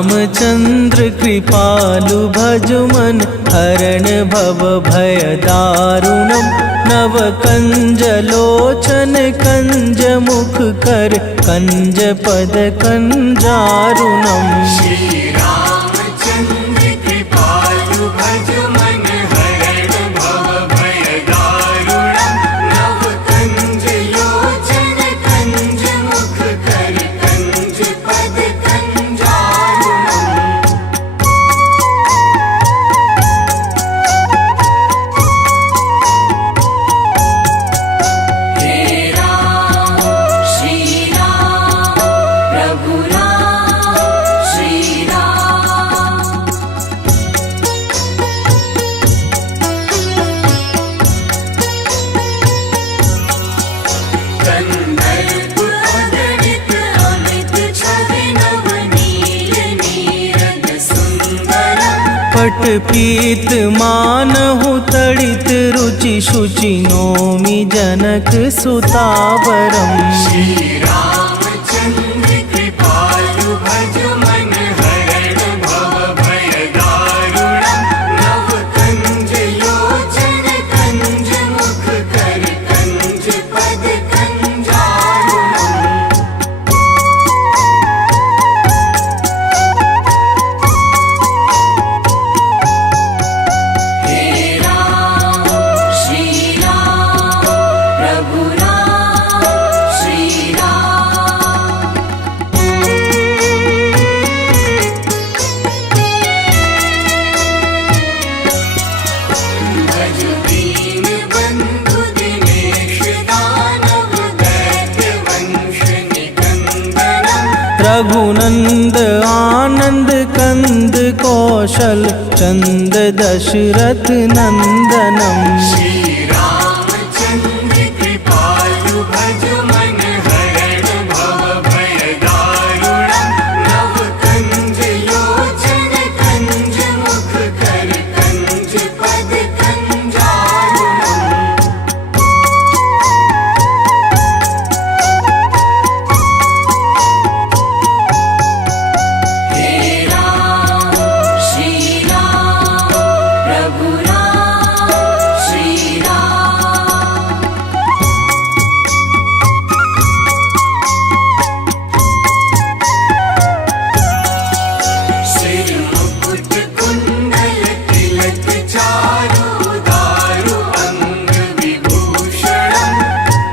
रामचंद्र कृपालु भजुमन हरण भव भय दारुणम नव कंज लोचन कंज मुख कर कंज पद कंजारुणम पट पीत मानहु तड़ित रुचि शुचि नोमि जनक सुतावरम रघुनंद आनंद कंद कौशल चंद दशरथ नंदनम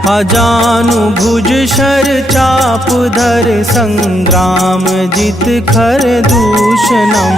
अजानु भुज शर चाप धर संग्राम जित खर दूषणम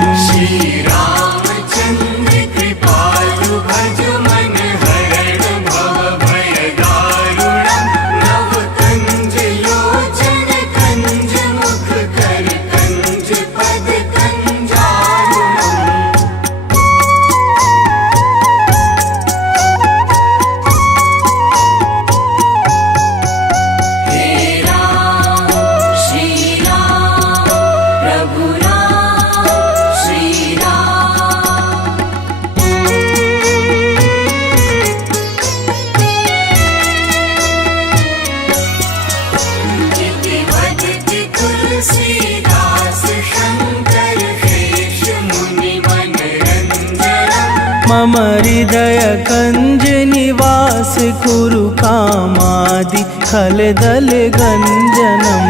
मम हृदय कंज निवास कुरु कामादि खलदल गंजनम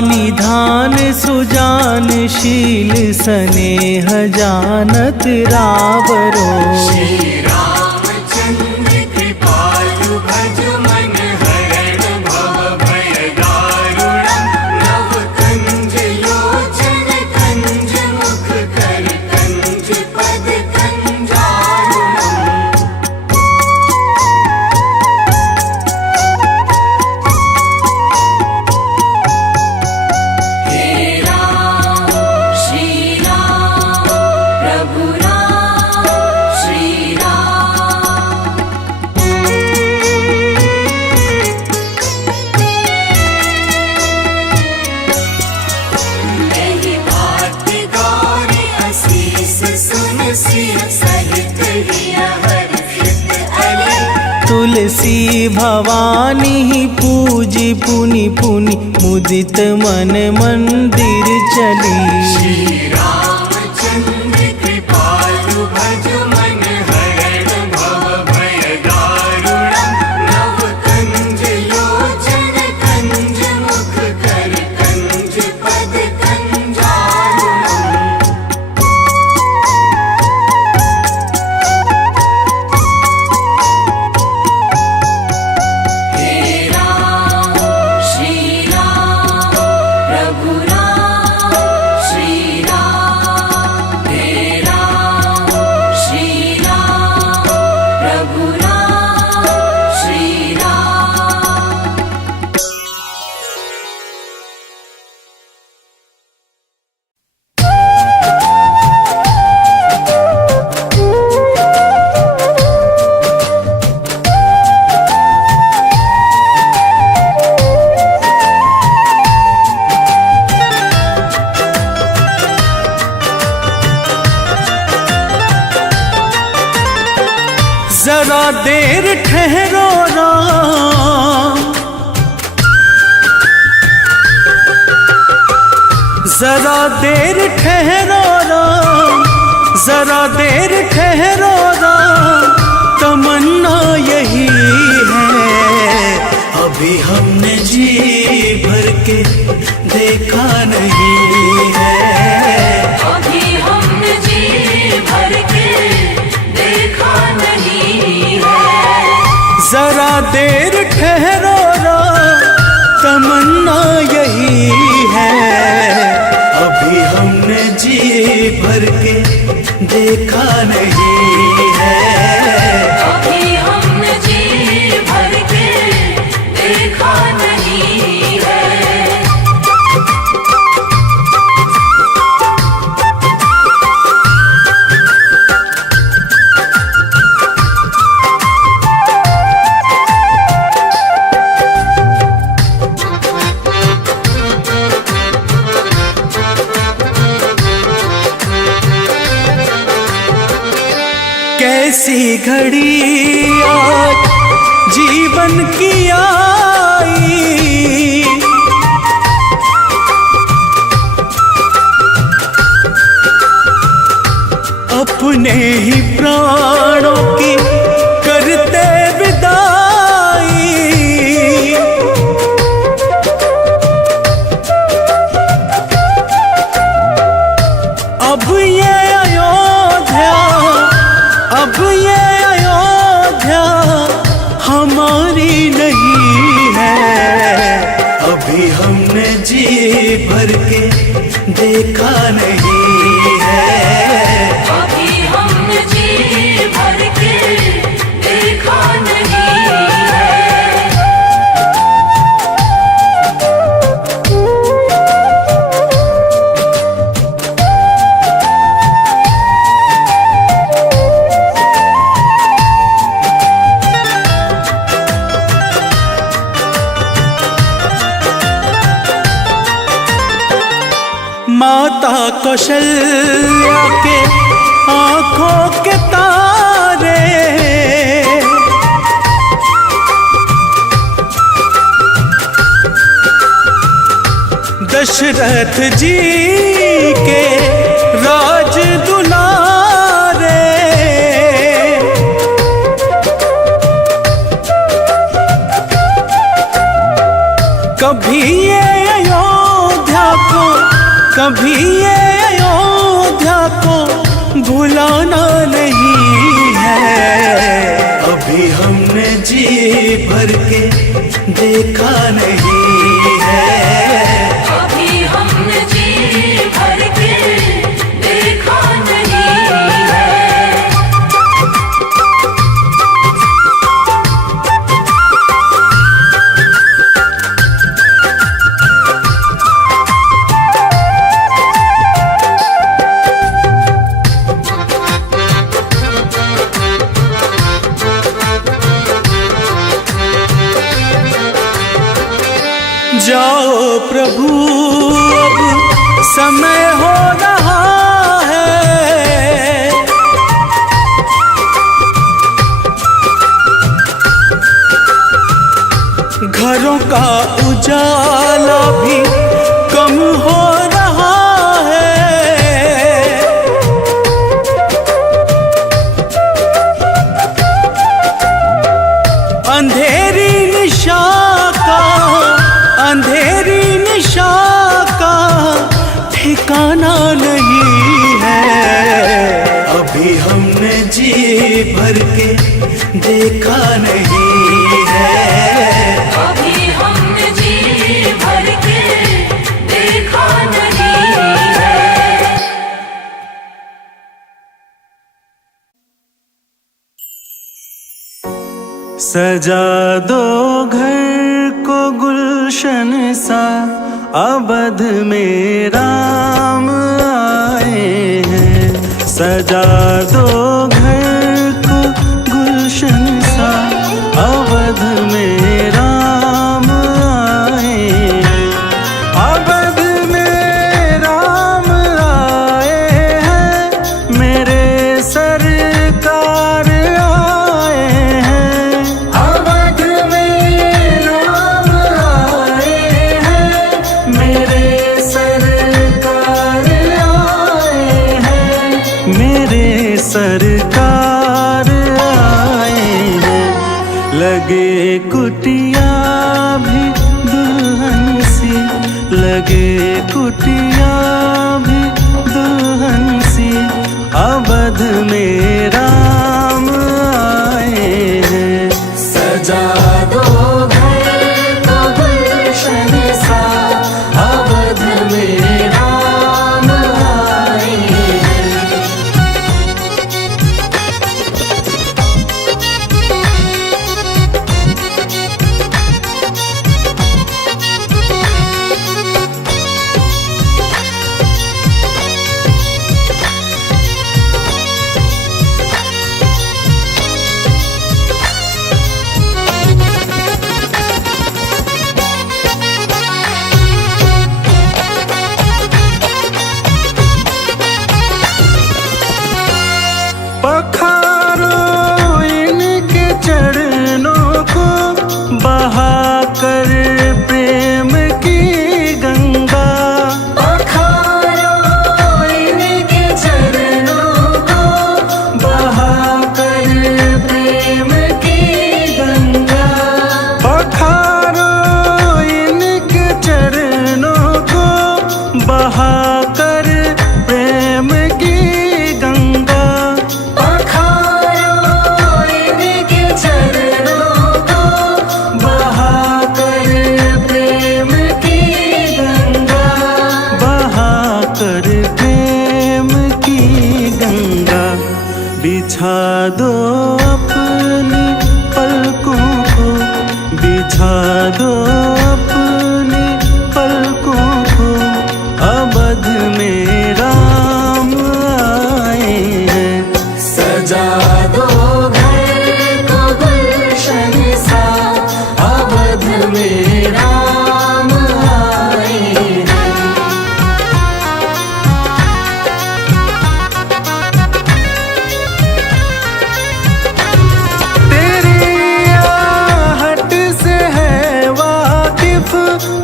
निधान सुजानशील स्नेह जानत रावरो तुलसी भवानी पूजी पुनि पुनि मुदित मन मंदिर चली। श्री रामचंद्र कृपालु भज मन हरण भव भय दारुणम्। नव कंज लोचन कंज मुख कर कंज पद कंजारुणम्। हे राम श्री राम प्रभु राम श्री राम। हे राम श्री राम प्रभु राम श्री राम। जरा देर ठहरो राम, जरा देर ठहरो राम, जरा देर ठहरो राम। तमन्ना यही है अभी हमने जी भर के देखा नहीं है। अभी हमने जी भर के देखा नहीं है। जरा देर ठहरो राम, तमन्ना यही है अभी हमने जी भर के देखा नहीं है। अभी हमने जी भर के देखा नहीं है। कैसी घड़ी आज जीवन की आई, अपने ही प्राणों की करते विदाई। अब ये अयोध्या, अब ये अयोध्या हमारी नहीं है। अभी हमने जी भर के देखा नहीं है। अभी हमने जी भर के देखा नहीं है। माता कौशल्या के आंखों के तारे, दशरथ जी के राज दुलारे। कभी ये अयोध्या को, कभी ये अयोध्या को भुलाना नहीं है। अभी हमने जी भर के देखा नहीं है। अभी हमने जी भर के देखा नहीं है। जाओ प्रभु अब समय हो रहा है। घरों का उजाला भी कम हो रहा है। अंधेरी निशा का ठिकाना नहीं है। अभी हमने जी भर के देखा नहीं है। अभी हमने जी भर के देखा नहीं है। सजा दो घर को गुलशन सा, अवध में राम आए हैं। सजा दो घर को गुलशन सा, अवध में राम आए हैं। अवध में राम आए हैं, मेरे सरकार आए हैं। अवध में राम आए हैं, मेरे सरकार आए हैं। मेरे सरकार आए हैं। लगे कुटिया भी दुल्हन सी, लगे कुटिया भी दुल्हन सी, अवध में राम आए हैं। सजा दो घर को गुलशन सा, अवध में राम आए हैं। पखारो इनके चरणों को, बहाकर प्रेम की गंगा। पखारो इनके चरणों को, बहाकर प्रेम की गंगा। पखारो इनके चरणों को, बहाकर प्रेम की गंगा। बिछा दो अपनी पलकों को, बिछा दो अपनी पलकों को, अवध में राम आए हैं। सजा दो घर को गुलशन सा, अवध में राम आए हैं।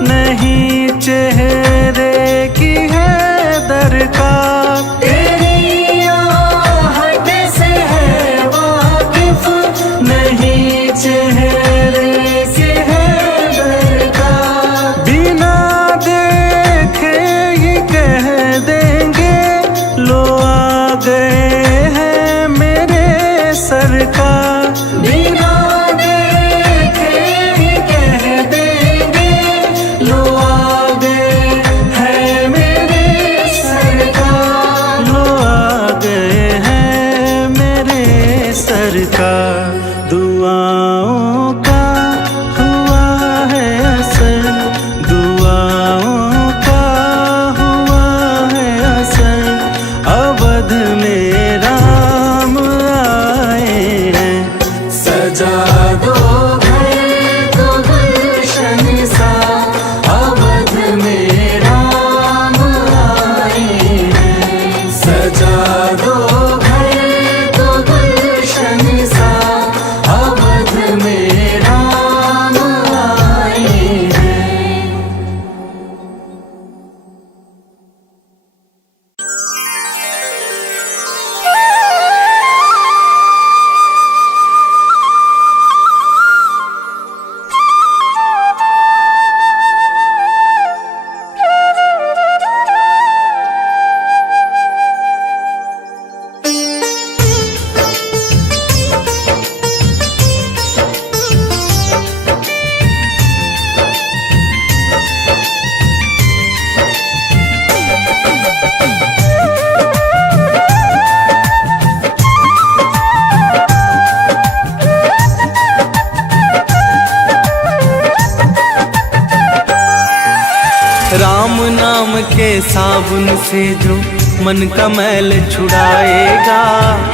नहीं चेहरे की है दरकार, तेरी आहट से है वाकिफ। नहीं चेहरे की है दरकार, बिना देखे ही कह देंगे लो आ गए हैं मेरे सरकार। बिना लो आ गए हैं मेरे सरकार। राम नाम के साबुन से जो मन का मैल छुड़ाएगा,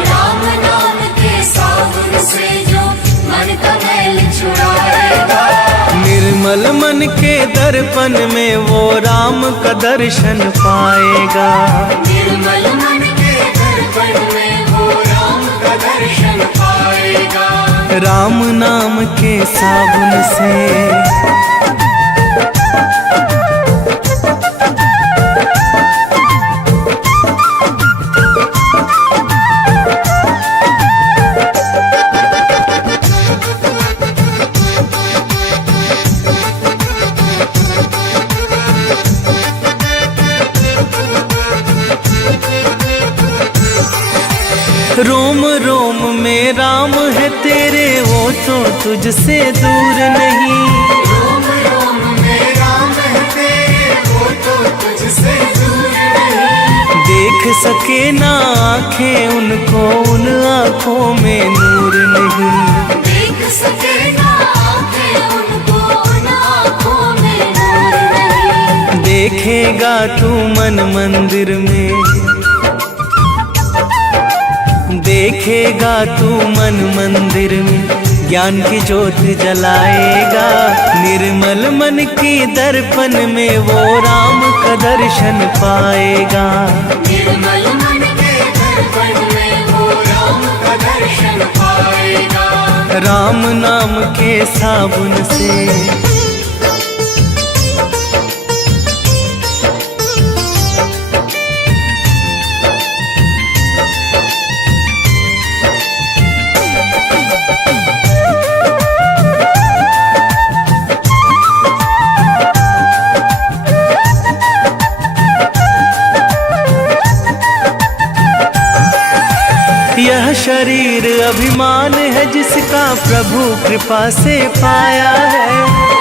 राम नाम के साबुन से जो मन का मैल छुड़ाएगा। निर्मल मन के दर्पण में वो राम का दर्शन पाएगा, निर्मल मन के दर्पण में वो राम का दर्शन पाएगा। राम नाम के साबुन से। रोम रोम में राम है तेरे, वो तो तुझसे दूर नहीं। रोम रोम में राम है तेरे, वो तो तुझसे दूर नहीं। देख सके ना आँखें उनको, उन आँखों में नूर नहीं। देख सके ना आँखें उनको, उन आँखों में नूर नहीं। देखेगा तू मन मंदिर में, देखेगा तू मन मंदिर में, ज्ञान की ज्योत जलाएगा। निर्मल मन की दर्पण में वो राम का दर्शन पाएगा, निर्मल मन के दर्पण में वो राम का दर्शन पाएगा। राम नाम के साबुन से। यह शरीर अभिमान है जिसका प्रभु कृपा से पाया है,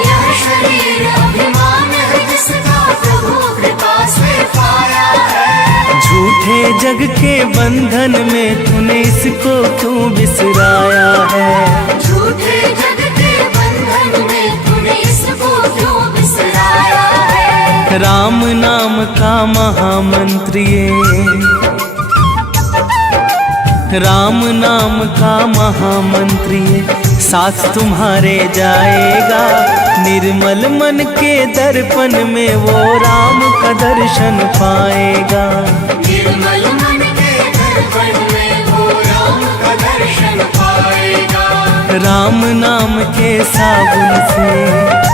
यह शरीर अभिमान है जिसका प्रभु कृपा से पाया है। झूठे जग के बंधन में तूने इसको क्यों बिसराया है, झूठे जग के बंधन में तूने इसको क्यों बिसराया है। राम नाम का महामंत्र ये, राम नाम का महामंत्र ये साथ तुम्हारे जाएगा। निर्मल मन के दर्पण में वो राम का दर्शन पाएगा, निर्मल मन के दर्पण में वो राम का दर्शन पाएगा। राम नाम के साबुन से।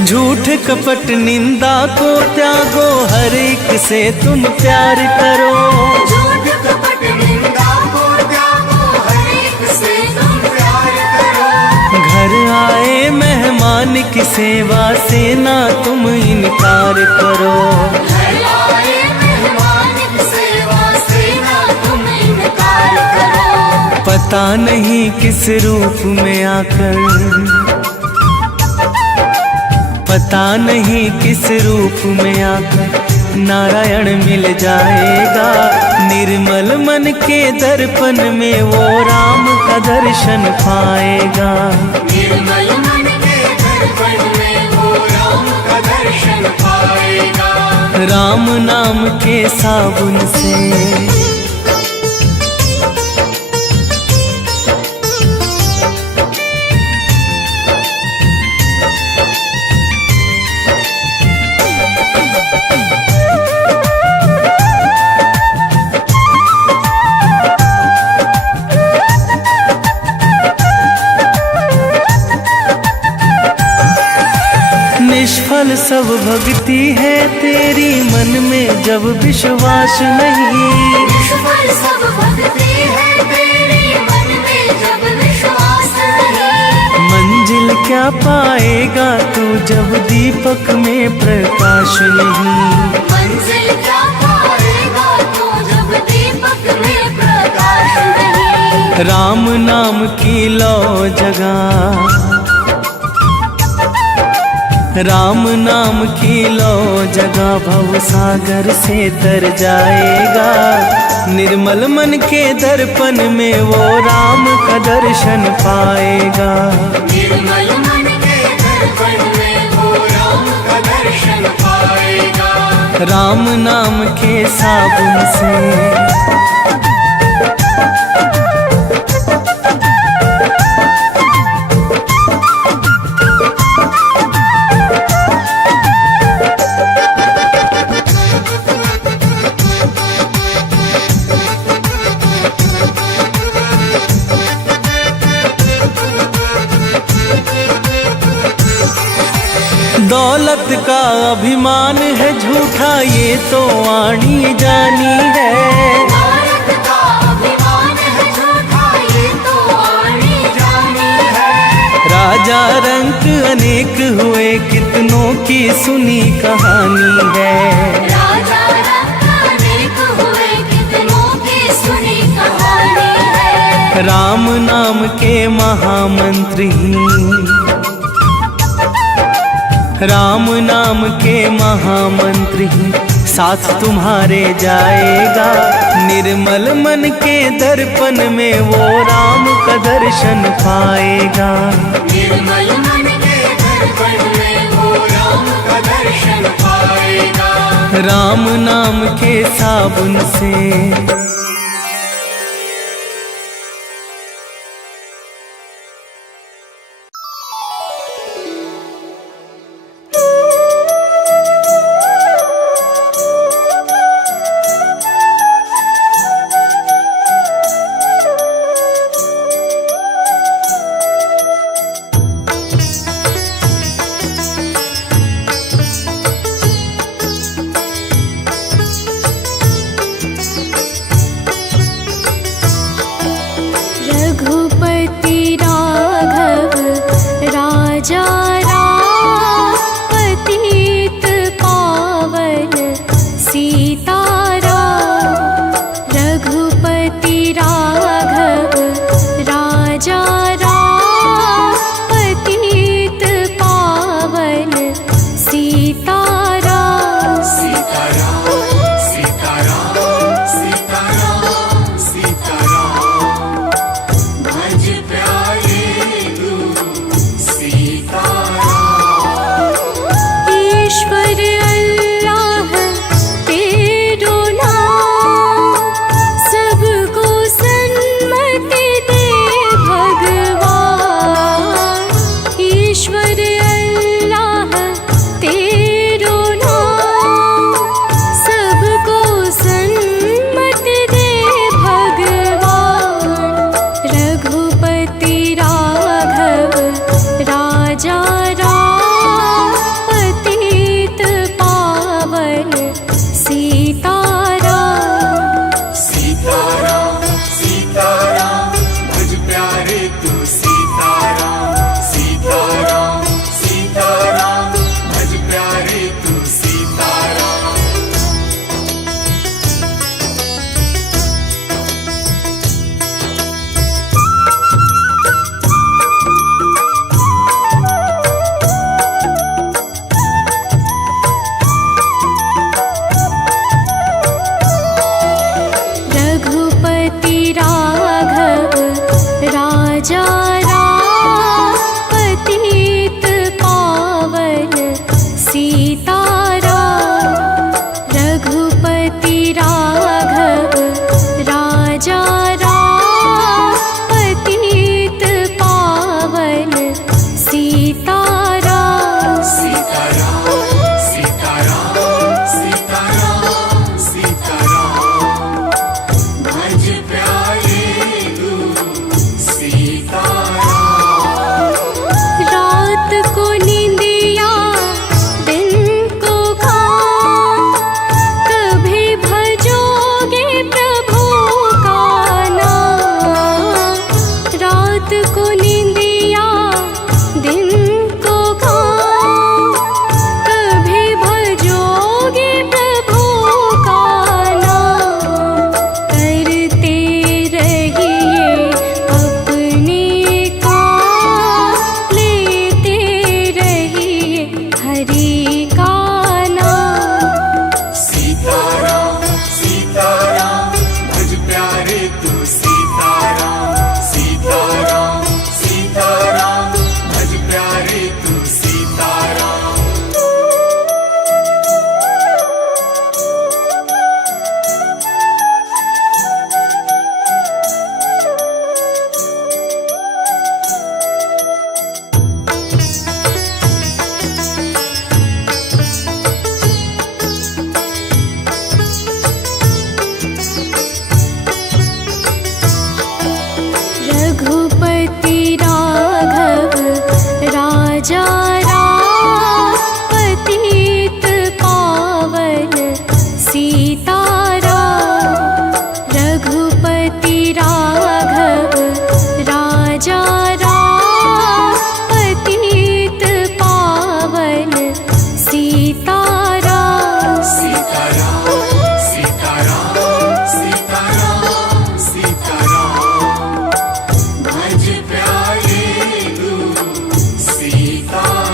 झूठ कपट निंदा को त्यागो, हर एक से तुम प्यार करो। झूठ कपट निंदा को त्यागो, हर एक से तुम प्यार करो। घर आए मेहमान की सेवा से ना तुम इनकार करो, घर आए मेहमान की सेवा से ना तुम इनकार करो। पता नहीं किस रूप में आकर, पता नहीं किस रूप में आकर नारायण मिल जाएगा। निर्मल मन के दर्पण में वो राम का दर्शन पाएगा, निर्मल मन के दर्पण में वो राम का दर्शन पाएगा। राम नाम के साबुन से। निष्फल सब भक्ति है तेरी, मन में जब विश्वास नहीं। निष्फल सब भक्ति है तेरी, मन में जब विश्वास नहीं। मंजिल क्या पाएगा तू जब दीपक में प्रकाश नहीं। मंजिल क्या पाएगा तू जब दीपक में प्रकाश नहीं। राम नाम की लो जगह, राम नाम की लो जगह भव सागर से तर जाएगा। निर्मल मन के दर्पण में वो राम का दर्शन पाएगा। निर्मल मन के दर्पण में वो राम का दर्शन पाएगा। राम नाम के साबुन से दौलत का अभिमान है झूठा ये तो आनी जानी है। भारत का अभिमान है झूठा ये तो आनी जानी है। राजा रंक अनेक हुए कितनों की सुनी कहानी है। राजा रंक अनेक हुए कितनों की सुनी कहानी है। राम नाम के महामंत्री, राम नाम के महामंत्री साथ तुम्हारे जाएगा। निर्मल मन के दर्पण में वो राम का दर्शन पाएगा। निर्मल मन के दर्पण में वो राम का दर्शन पाएगा। राम नाम के साबुन से राजा राम पतित पावन सीताराम, रघुपति राघव राजा राम पतित पावन सीताराम। सीताराम सीताराम सीताराम सीताराम, भज प्यारे तू सीताराम।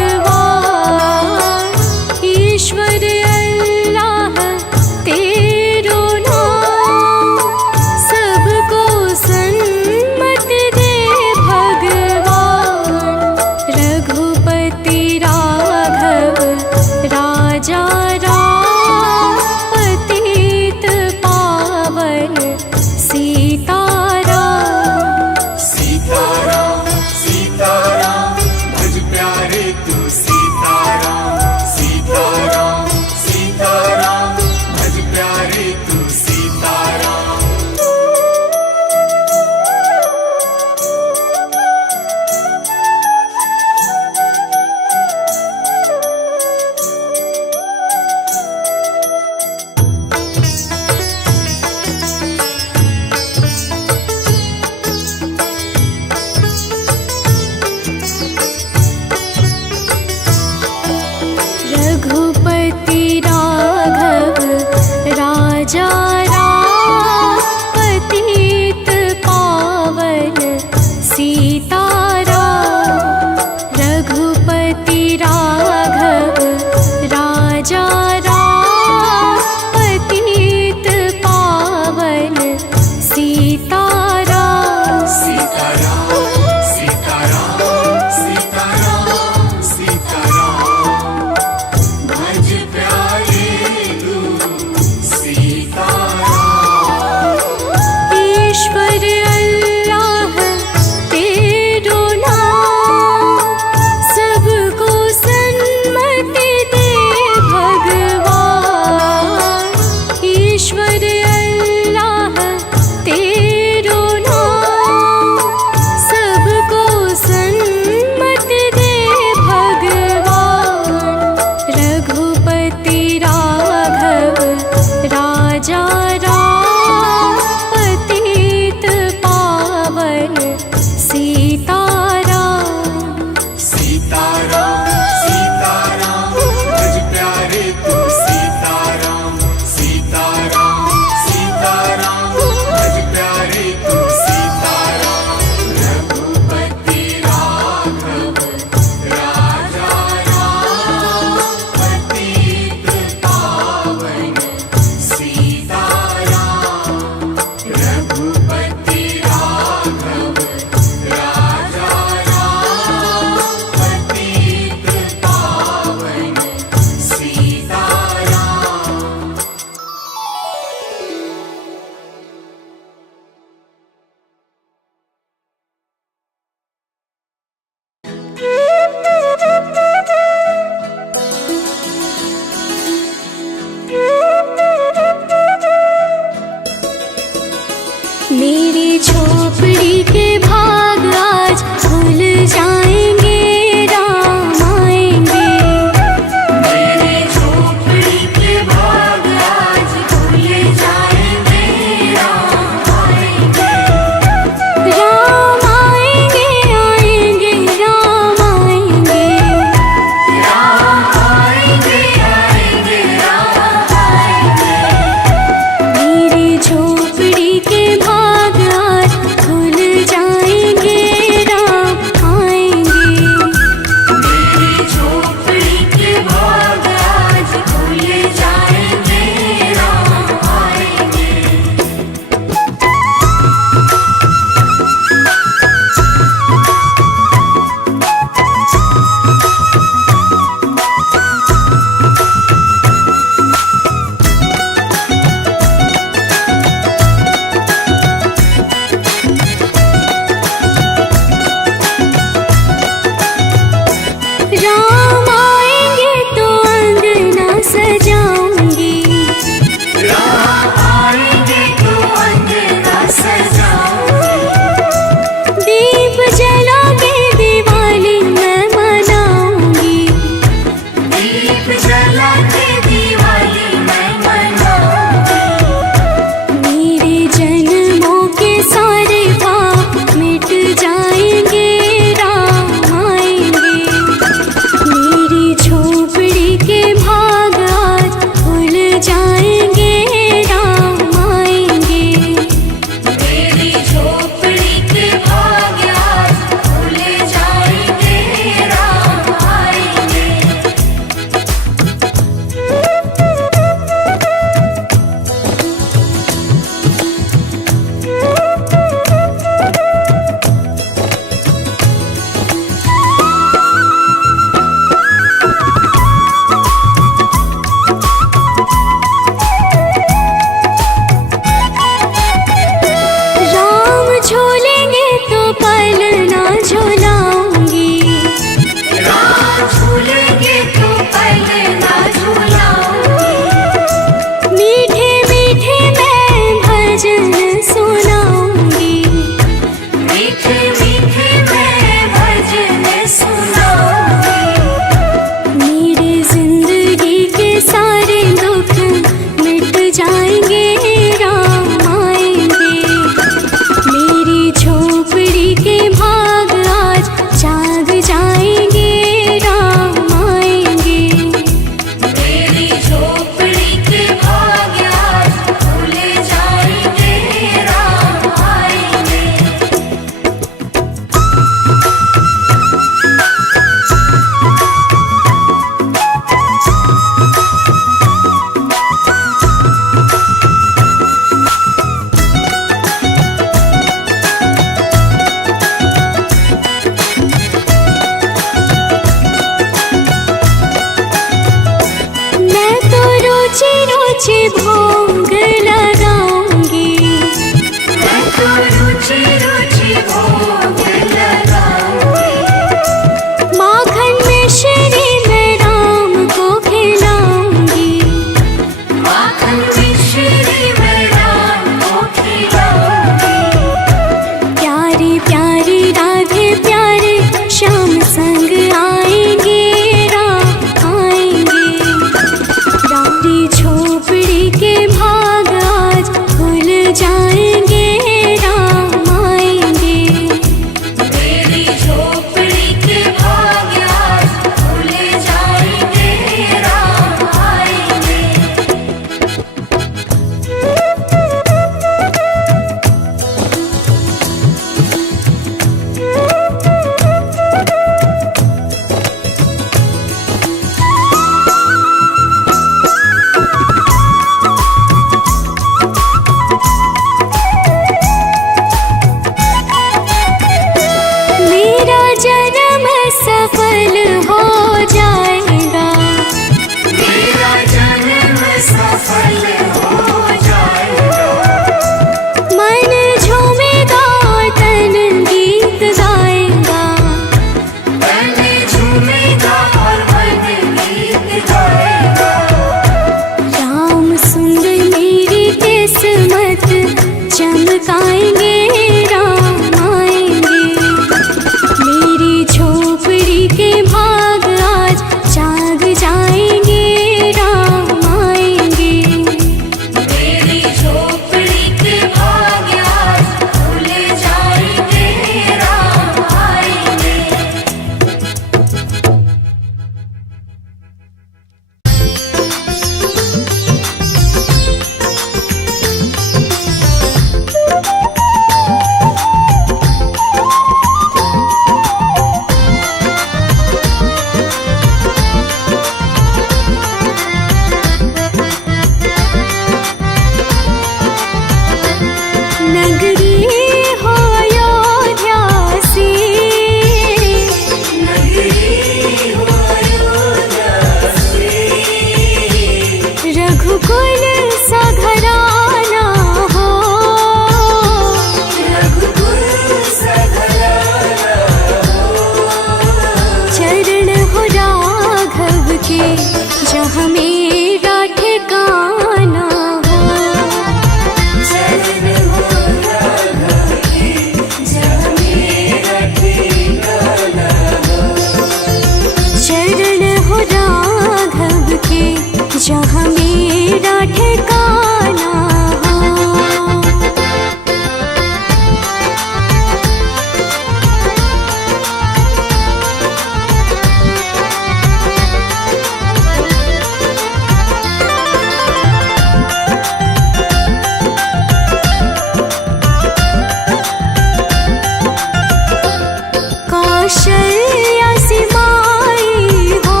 कौशल्या सिमाई हो,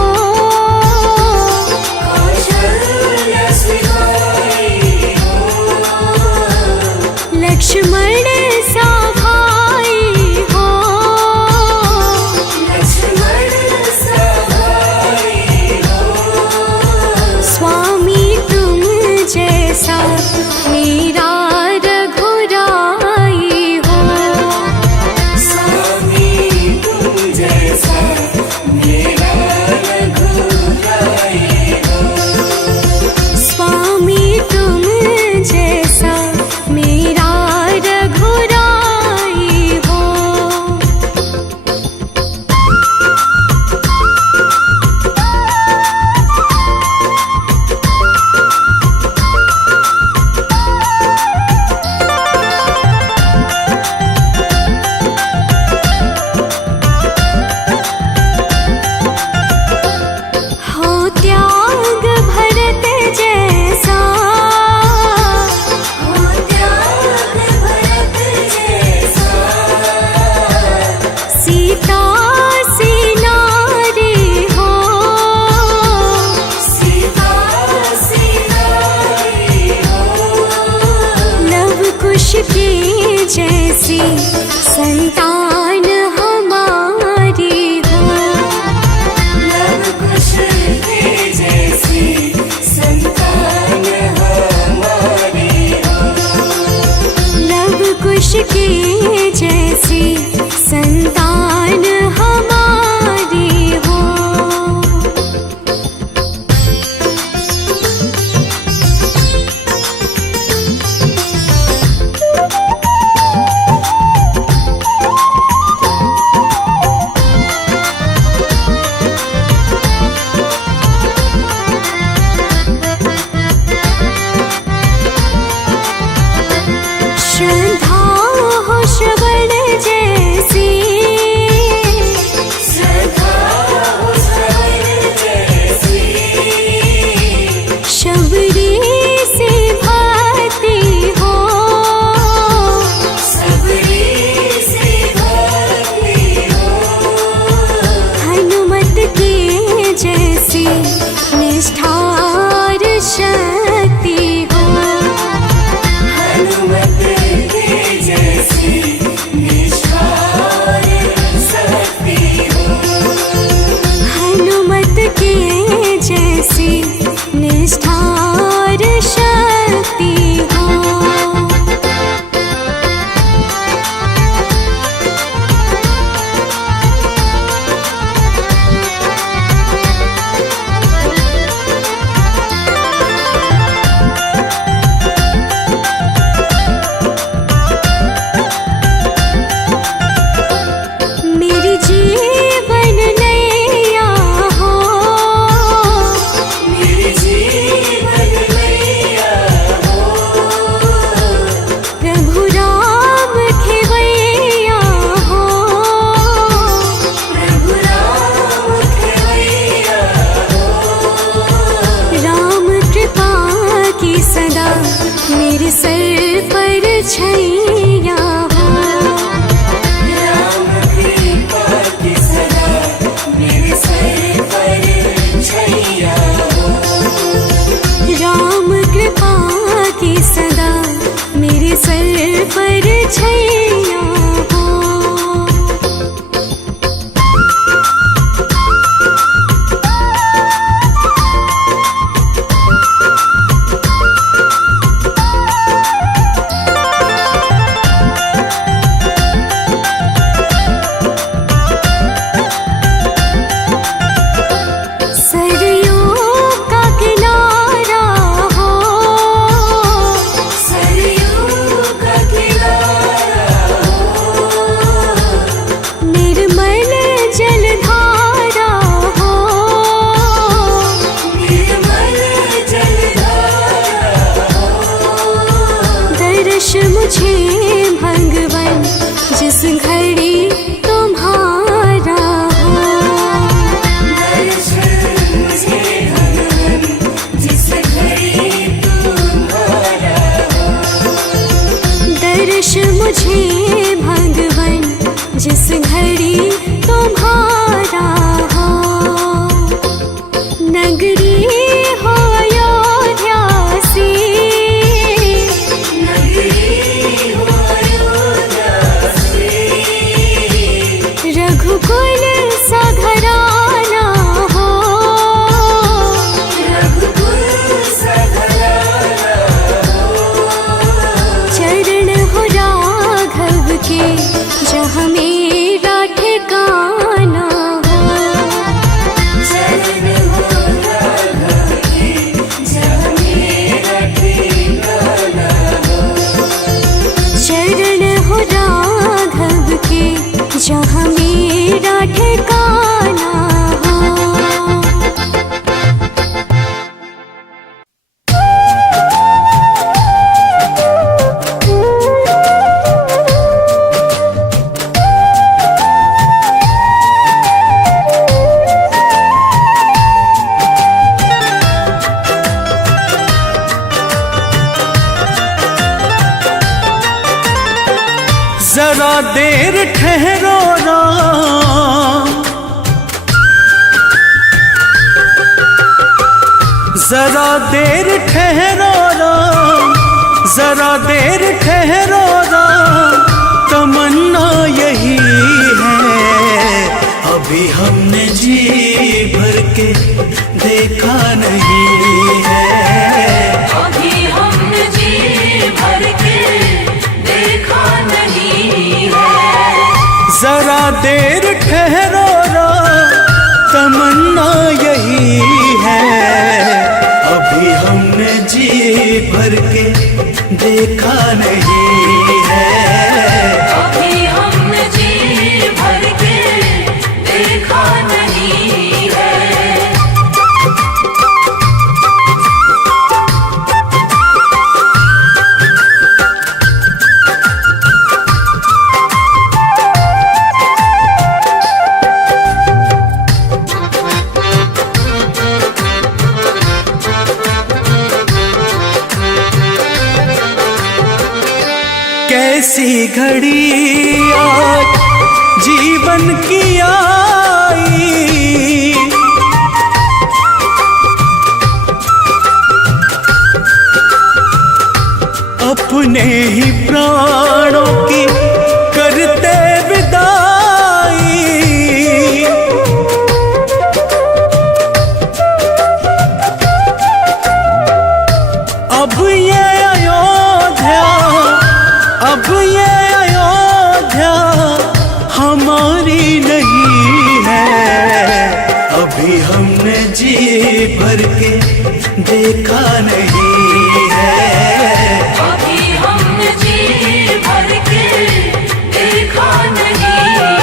कौशल्य सिमाई हो, लक्ष्मण सा भाई हो, लक्ष्मण सा भाई हो, स्वामी तुम जैसा मेरा रघुराई हो, स्वामी तुम जैसा मेरा रघुराई हो, स्वामी तुम जैसा मेरा रघुराई हो। हो त्याग भरत जैसा, हो त्याग भरत जैसा, सीता सी नारी हो, सीता सी नारी हो, लव कुश की जैसी संतान हमारी हो, लव कुश की जैसी संतान हमारी हो, लव कुश की जैसी संतान हमारी हो। श्रद्धा हो श्रवण जैसी, श्रद्धा हो श्रवण जैसी, शबरी से भक्ति हो, सबरी से भक्ति हो, हनुमत की जैसी निष्ठार शक्ति हो, हनुमत की जैसी निष्ठार शक्ति हो, हनुमत की जैसी निष्ठार शक्ति हो। मेरी जीवन नैया हो, मेरी जीवन नैया हो, प्रभु राम खेवैया हो, प्रभु राम खेवैया हो, राम कृपा की सदा मेरे सर पर छैया हो, राम कृपा की सदा मेरे सर पर छैया हो, राम कृपा की सदा मेरे सर पर छैया हो। जरा देर ठहरो राम, जरा देर ठहरो राम, तमन्ना यही है। अभी हमने जी भर के देखा नहीं है, अभी हमने जी भर के देखा नहीं है। जरा देर ठहरो राम, तमन्ना यही है। अभी हमने जी भर के देखा नहीं है, अभी हमने जी भर के देखा नहीं है। कैसी घड़ी आज जीवन की आई, अपने ही प्राणों की करते विदाई। अब ये अयोध्या, अब ये अयोध्या हमारी नहीं है। अभी हमने जी भर के देखा नहीं है, अभी हमने जी भर के देखा नहीं है।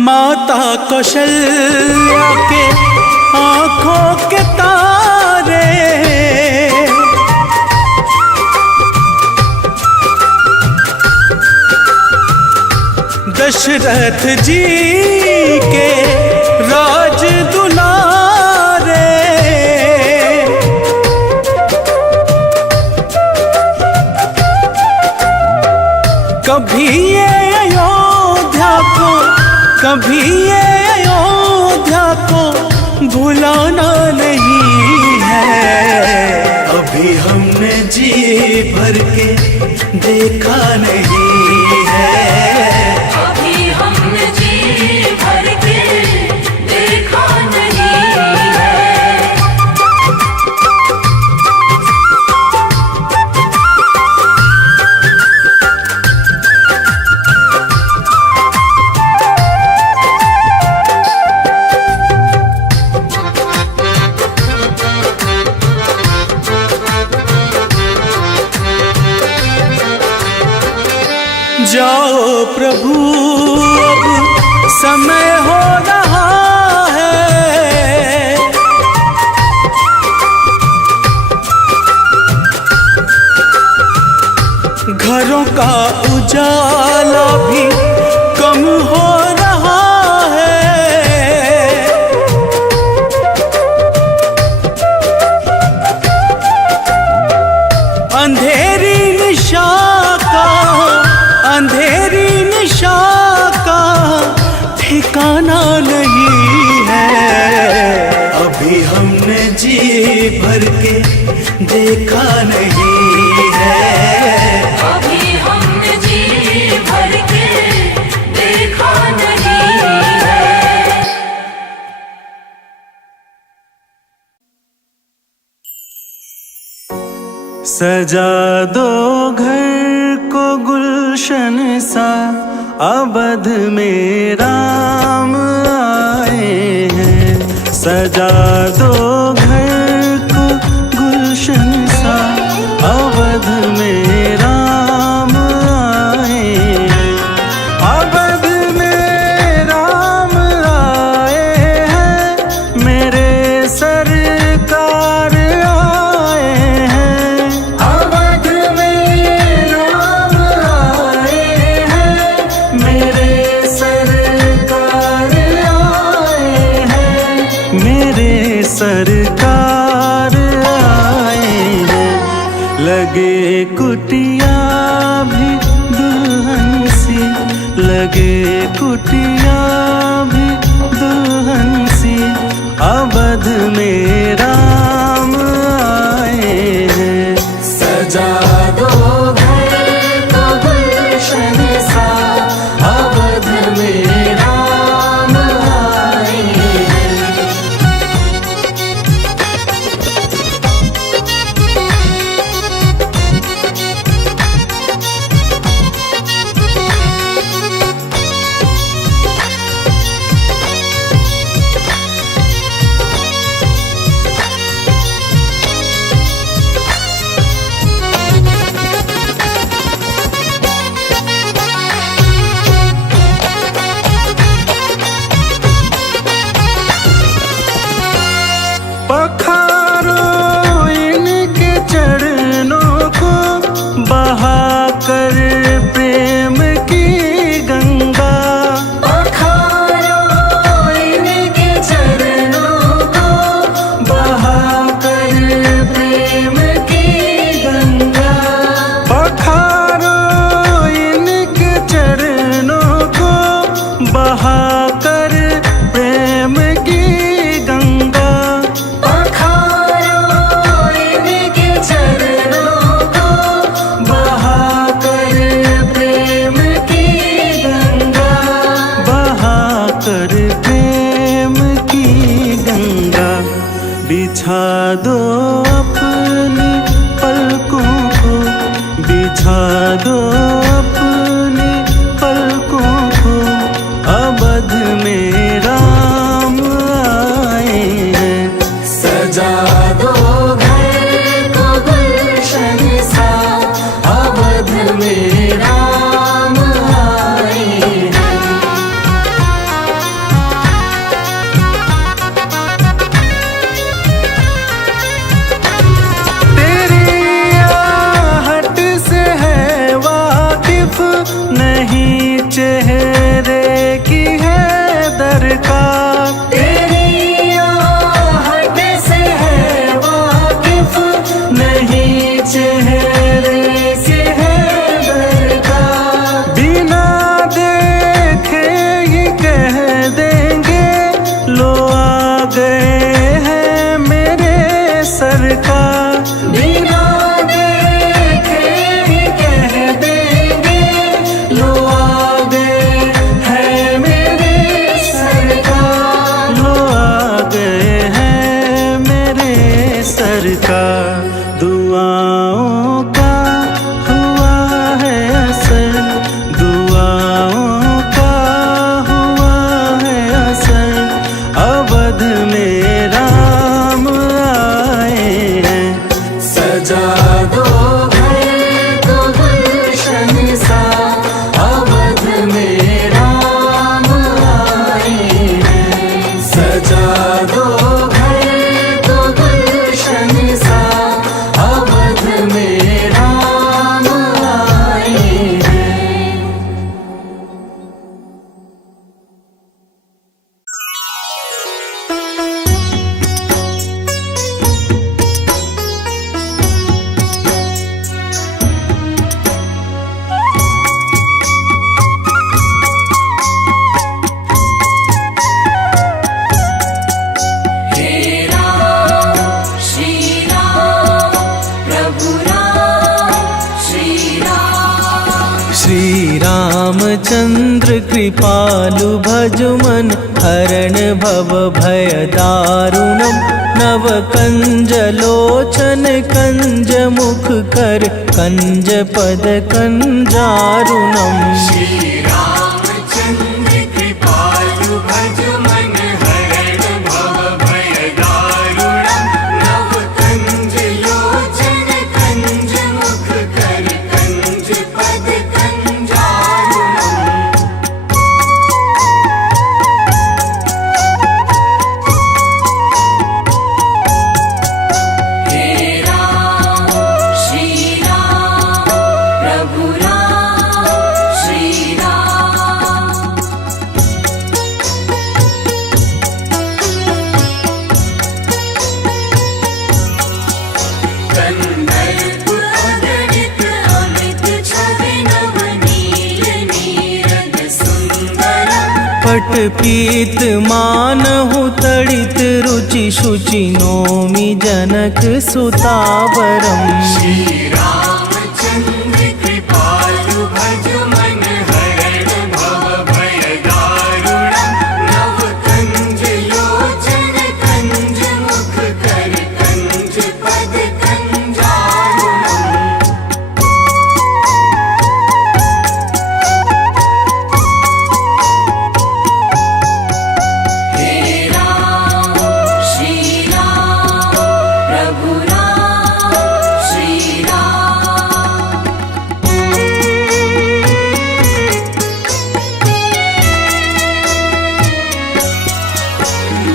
माता कौशल्या के आंखों के तारे, दशरथ जी के राज दुलारे। कभी ये अयोध्या को, कभी ये अयोध्या को भुलाना नहीं है। अभी हमने जी भर के देखा नहीं है, अभी हमने जी भर के देखा नहीं है। जाओ प्रभु अब समय हो रहा है, घरों का उजाला भी कम हो रहा है। अंधेरी निशा का, अंधेरी निशा का ठिकाना नहीं है। अभी हमने जी भर के देखा नहीं है, अभी हमने जी भर के देखा नहीं है। सजा दो घर को गुलशन सा, अवध में राम आए हैं। सजा दो घर को गुलशन सा, अवध में राम आए हैं। अवध में राम आए हैं, मेरे सरकार आए हैं। अवध में राम आए हैं, मेरे सरकार लगे कुटिया भी दुल्हन सी, अवध में राम आए हैं। सजा दो घर को गुलशन सा, अवध में राम आए हैं। पखारो इनके चरणों को, बहाकर प्रेम की गंगा। पखारो इनके चरणों को, बहाकर प्रेम की गंगा। पखारो इनके चरणों को, बहाकर प्रेम की गंगा। पखारो इनके चरणों को, बहाकर प्रेम की गंगा। बहाकर प्रेम की गंगा। बिछा दो अपनी पलकों को, बिछा दो अपनी पलकों को, अवध में राम आए हैं। सजा दो घर को गुलशन सा, अवध में राम आए हैं। तेरी आहट से है वाकिफ, नहीं चेहरे की है दरकार। तेरी आहट से है वाकिफ, नहीं चेहरे से है दरकार। बिना देखे ही कह देंगे, लो आ गए हैं मेरे सरकार। बिना देखे ही कह देंगे, लो आ गए हैं मेरे सरकार। लो आ गए हैं मेरे सरकार। दुआओं का हुआ है असर, दुआओं का हुआ है असर, अवध में राम आए हैं। सजा दो घर को गुलशन सा, अवध में राम आए हैं। सजा दो घर को गुलशन सा, अवध में राम आए हैं। हे राम श्री राम, प्रभु राम श्री राम। श्री रामचंद्र कृपालु भजमन, हरण भव भय दारुणम। नव कंज लोचन कंज मुख कर, कंज पद कंजारुणम। श्री रामचंद्र कृपालु भज मन, हरण भव भय दारुणम। नव कंज लोचन कंज मुख कर, कंज पद कंजारुणम। हे राम श्री राम, प्रभु राम श्री कट पीत मानहु तड़ित रुचि शुचि नोमि जनक सुतावरम। श्री रामचंद्र कृपालु भज मन हरण भव भय दारुणम। नव कंज लोचन कंज मुख कर कंज पद कंजारुणम। हे राम श्री राम प्रभु राम श्री राम।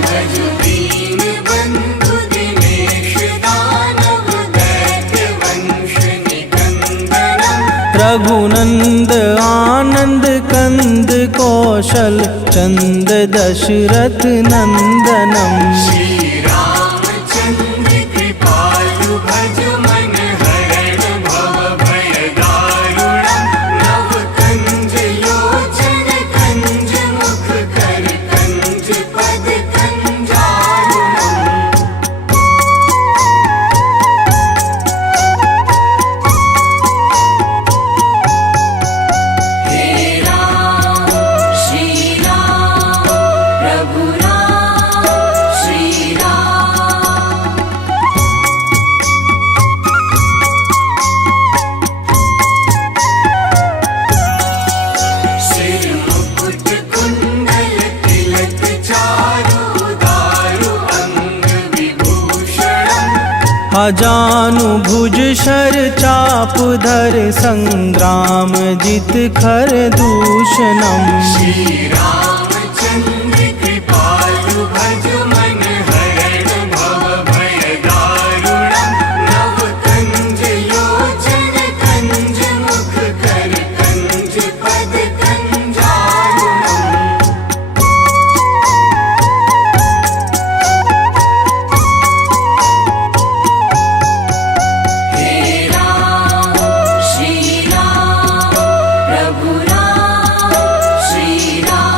भज दीन बंधु दिनेश दानव दैत्य वंश निकंदनम। रघुनंद आनंद कंद कौशल चंद दशरथ नंदनम। श्री रामचंद्र कृपालु भज मन हरण भव भय दारुणम। नव कंज लोचन कंज मुख कर कंज पद कंजारुणम। हे राम श्री राम प्रभु राम श्री राम। सिर मुकुट कुंडल तिलक चारु दारु अंग विभूषणम। अजानु भुज शर चाप धर संग्राम जित खर दूषणम। श्री रामचंद्र कृपालु भज मन हरण भव भय दारुणम। नव कंज लोचन कंज मुख कर कंज पद कंजारुणम। हे राम श्री राम प्रभु राम श्री राम।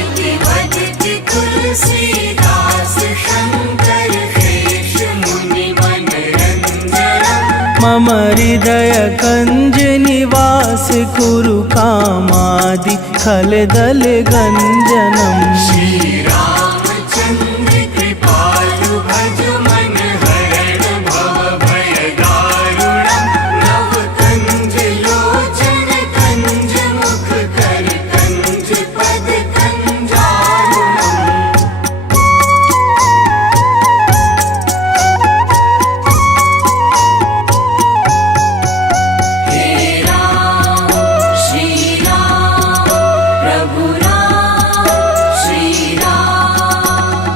इति वदति तुलसीदास शंकर शेष मुनि मनरंजनम। मम हृदय कंज निवास कुरु कामादि खलदल गंजनम। श्री रामचंद्र कृपालु भज मन हरण भव भय दारुणम। नव कंज लोचन कंज मुख कर कंज पद कंजारुणम। हे राम श्री राम प्रभु राम श्री राम।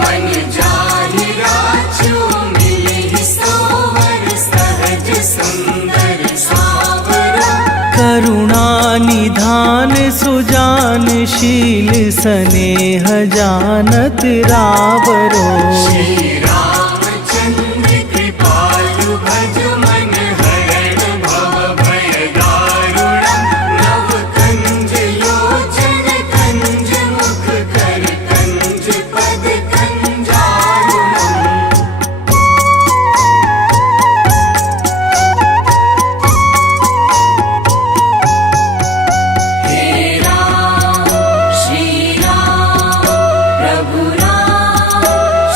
मन जाहि राजू मिलहि सोवर सहज सुंदर सावरा। करुणा निधान सुजान शील स्नेह जानत रावरो। श्री रामचंद्र कृपालु भज मन हरण भव भय दारुणम। नव कंज लोचन कंज मुख कर कंज पद कंजारुणम। हे राम श्री राम प्रभु राम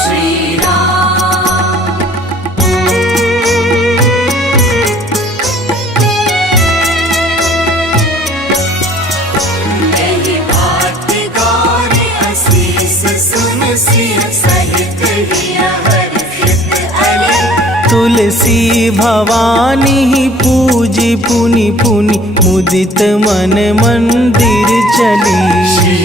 श्री राम। मेरी बात गौरी असीस सुन सिय सहित हिय हर्षित अले। तुलसी भवानी पूजी पुनि पुनि मुदित मन मंदिर चली। श्री